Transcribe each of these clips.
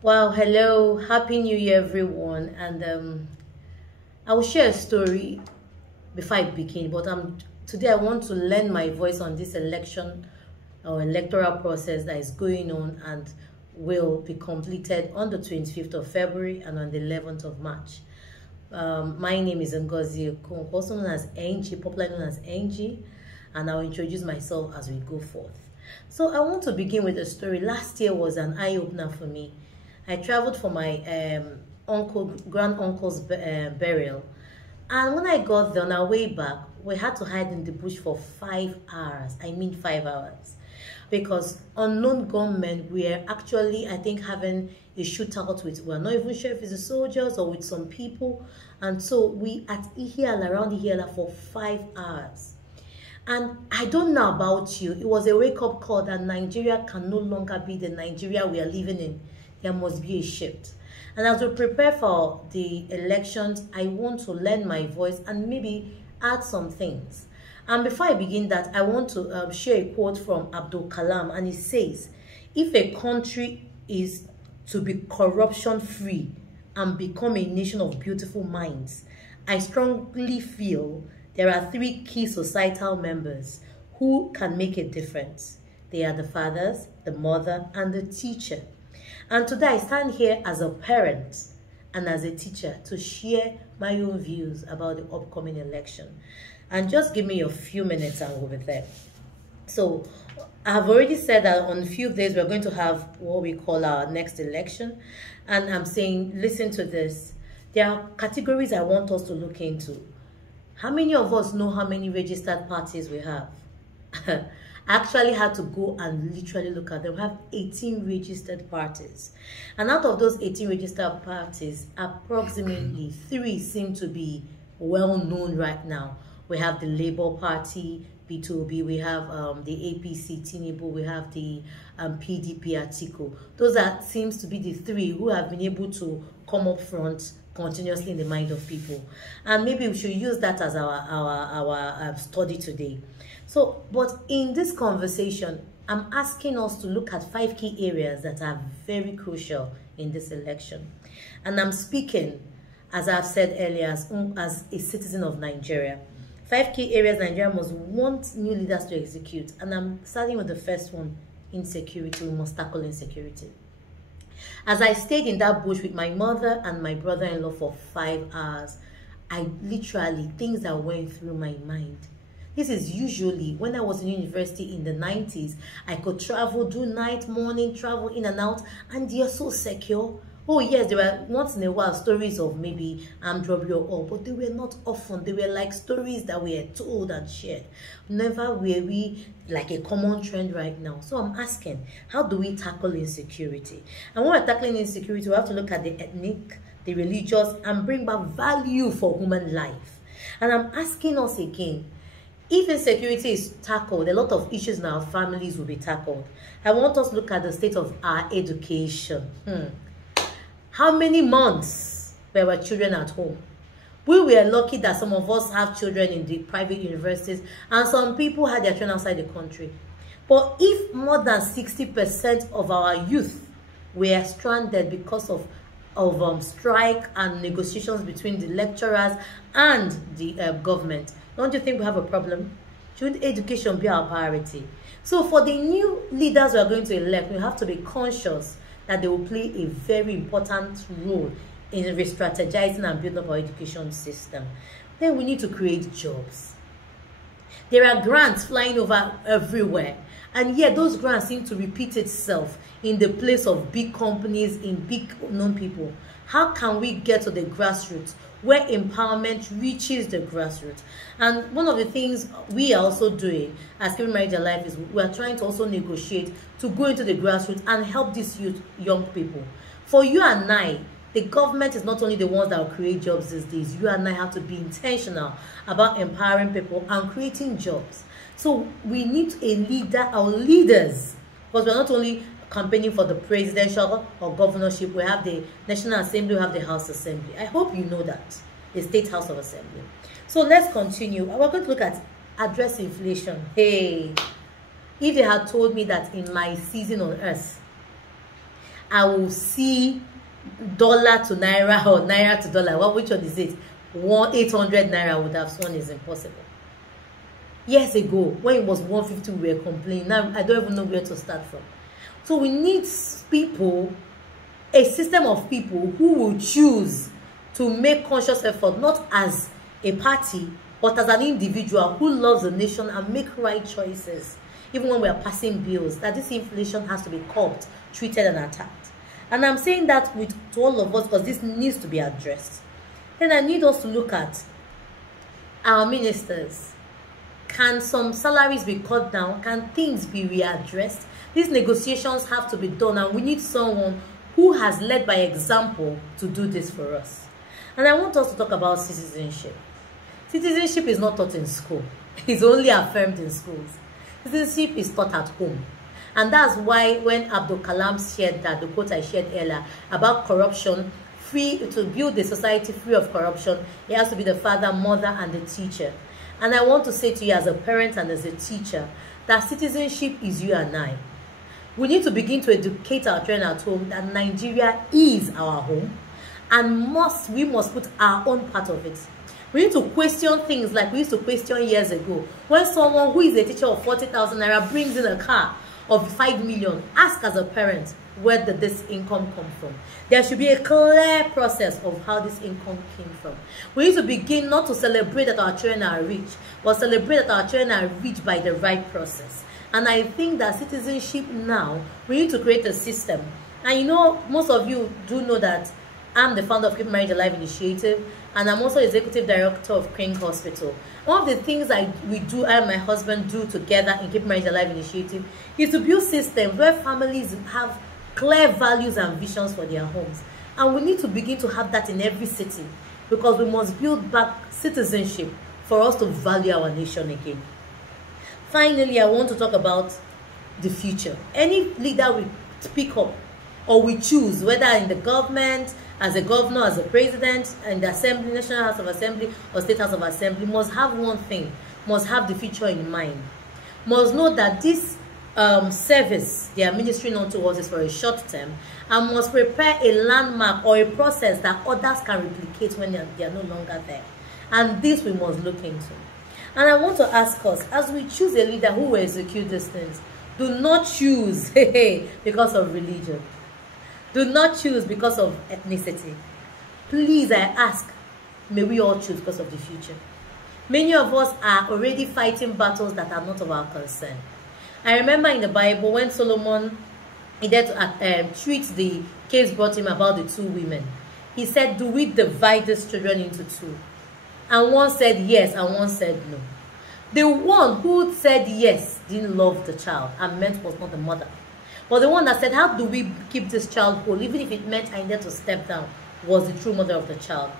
Well, hello, happy new year, everyone. And I will share a story before I begin. But today I want to lend my voice on this election or electoral process that is going on and will be completed on the 25th of February and on the 11th of March. My name is Ngee, also known as Ngee, popularly known as Ngee, and I'll introduce myself as we go forth. So I want to begin with a story. Last year was an eye-opener for me. I traveled for my grand uncle's burial, and when I got there on our way back, we had to hide in the bush for 5 hours. I mean 5 hours, because unknown gunmen were actually, I think, having a shootout with. We're not even sure if it's the soldiers or with some people, and so we at Ihiala, around Ihiala, for 5 hours. And I don't know about you, it was a wake-up call that Nigeria can no longer be the Nigeria we are living in. There must be a shift. And as we prepare for the elections, I want to lend my voice and maybe add some things. And before I begin that, I want to share a quote from Abdul Kalam, and it says, if a country is to be corruption-free and become a nation of beautiful minds, I strongly feel there are three key societal members who can make a difference. They are the fathers, the mother, and the teacher. And today I stand here as a parent and as a teacher to share my own views about the upcoming election. And just give me a few minutes and we'll be there. So I've already said that on a few days we're going to have what we call our next election. And I'm saying, listen to this. There are categories I want us to look into. How many of us know how many registered parties we have? I actually had to go and literally look at them. We have 18 registered parties. And out of those 18 registered parties, approximately 3 seem to be well known right now. We have the Labour Party, B2B, we have the APC, Tinubu, we have the PDP, Atiku. Those seems to be the 3 who have been able to come up front continuously in the mind of people, and maybe we should use that as our study today. So, but in this conversation, I'm asking us to look at 5 key areas that are very crucial in this election, and I'm speaking, as I've said earlier, as a citizen of Nigeria. 5 key areas Nigeria must want new leaders to execute, and I'm starting with the first one: insecurity. We must tackle insecurity. As I stayed in that bush with my mother and my brother-in-law for 5 hours, I literally, things that went through my mind. This is usually when I was in university in the 90s, I could travel, do night, morning, travel in and out, and you're so secure. Oh yes, there were once in a while stories of maybe armed robbery or all, but they were not often. They were like stories that were told and shared. Never were we like a common trend right now. So I'm asking, how do we tackle insecurity? And when we're tackling insecurity, we have to look at the ethnic, the religious, and bring back value for human life. And I'm asking us again, if insecurity is tackled, a lot of issues in our families will be tackled. I want us to look at the state of our education. How many months were our children at home? We were lucky that some of us have children in the private universities, and some people had their children outside the country. But if more than 60% of our youth were stranded because of strike and negotiations between the lecturers and the government, don't you think we have a problem? Should education be our priority? So for the new leaders we are going to elect, we have to be conscious that they will play a very important role in re-strategizing and building up our education system. Then we need to create jobs. There are grants flying over everywhere, and yet those grants seem to repeat itself in the place of big companies, in big known people. How can we get to the grassroots, where empowerment reaches the grassroots? And one of the things we are also doing as Keeping Marriage Alive is we are trying to also negotiate to go into the grassroots and help these young people. For you and I, the government is not only the ones that will create jobs these days. You and I have to be intentional about empowering people and creating jobs. So we need a leader, our leaders, because we're not only campaigning for the presidential or governorship. We have the National Assembly, we have the House Assembly. I hope you know that, the State House of Assembly. So let's continue. We're going to look at address inflation. Hey, if they had told me that in my season on earth, I will see dollar to naira or naira to dollar. Well, which one is it? 800 naira would have sworn is impossible. Years ago, when it was 150, we were complaining. Now I don't even know where to start from. So we need people, a system of people who will choose to make conscious effort, not as a party, but as an individual who loves the nation and make right choices, even when we are passing bills, that this inflation has to be curbed, treated, and attacked. And I'm saying that to all of us because this needs to be addressed. Then I need us to look at our ministers. Can some salaries be cut down? Can things be readdressed? These negotiations have to be done, and we need someone who has led by example to do this for us. And I want us to talk about citizenship. Citizenship is not taught in school. It's only affirmed in schools. Citizenship is taught at home. And that's why when Abdul Kalam shared that, the quote I shared earlier, about corruption, to build a society free of corruption, it has to be the father, mother, and the teacher. And I want to say to you as a parent and as a teacher, that citizenship is you and I. We need to begin to educate our children at home that Nigeria is our home, and we must put our own part of it. We need to question things like we used to question years ago. When someone who is a teacher of 40,000 naira brings in a car of 5 million, ask as a parent, where did this income come from? There should be a clear process of how this income came from. We need to begin not to celebrate that our children are rich, but celebrate that our children are rich by the right process. And I think that citizenship now, we need to create a system. And you know, most of you do know that I'm the founder of Keep Marriage Alive Initiative, and I'm also executive director of Crane Hospital. One of the things I and my husband do together in Keep Marriage Alive Initiative is to build systems where families have clear values and visions for their homes. And we need to begin to have that in every city, because we must build back citizenship for us to value our nation again. Finally, I want to talk about the future. Any leader we pick up or we choose, whether in the government, as a governor, as a president, in the assembly, National House of Assembly or State House of Assembly, must have one thing, must have the future in mind. Must know that this service they are ministering unto us is for a short term, and must prepare a landmark or a process that others can replicate when they are no longer there. And this we must look into. And I want to ask us, as we choose a leader who will execute these things, do not choose because of religion. Do not choose because of ethnicity. Please, I ask, may we all choose because of the future. Many of us are already fighting battles that are not of our concern. I remember in the Bible when Solomon needed to treat the case brought him about the two women. He said, do we divide these children into two? And one said yes, and one said no. The one who said yes didn't love the child and meant was not the mother. But the one that said, how do we keep this child whole, even if it meant I needed to step down, was the true mother of the child.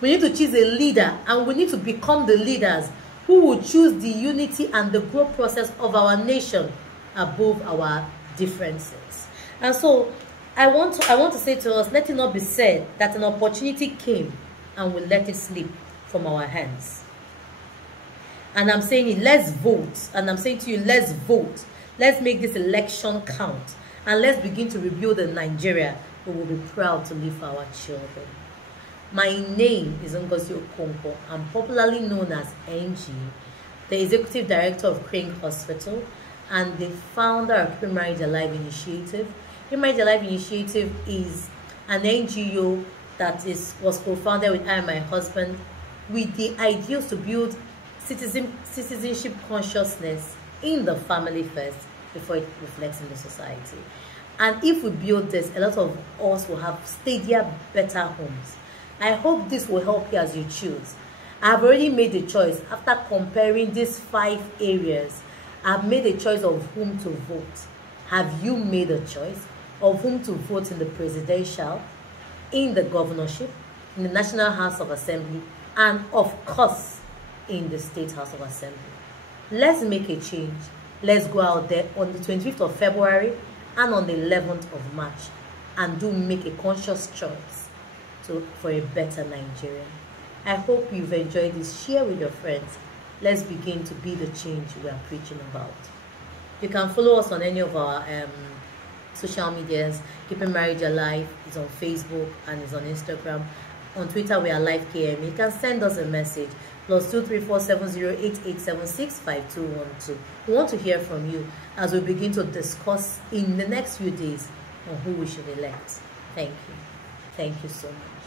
We need to choose a leader, and we need to become the leaders who will choose the unity and the growth process of our nation above our differences. And so I want to say to us, let it not be said that an opportunity came and we let it slip from our hands. And I'm saying it, let's vote. And I'm saying to you, let's vote. Let's make this election count. And let's begin to rebuild a Nigeria who will be proud to live for our children. My name is Ngozi Okonkwo. I'm popularly known as Ngee, the Executive Director of Crane Hospital and the founder of Keep Marriage Alive Initiative. Keep Marriage Alive Initiative is an NGO that was co-founded with I and my husband with the ideals to build citizenship consciousness in the family first before it reflects in the society. And if we build this, a lot of us will have steadier, better homes. I hope this will help you as you choose. I've already made the choice. After comparing these 5 areas, I've made a choice of whom to vote. Have you made a choice of whom to vote in the presidential, in the governorship, in the National House of Assembly, and of course, in the State House of Assembly? Let's make a change. Let's go out there on the 25th of February and on the 11th of March and make a conscious choice for a better Nigeria. I hope you've enjoyed this. Share with your friends. Let's begin to be the change we are preaching about. You can follow us on any of our social medias. Keeping Marriage Alive is on Facebook and is on Instagram. On Twitter, we are Live KM. You can send us a message. +2347088765212. We want to hear from you as we begin to discuss in the next few days on who we should elect. Thank you. Thank you so much.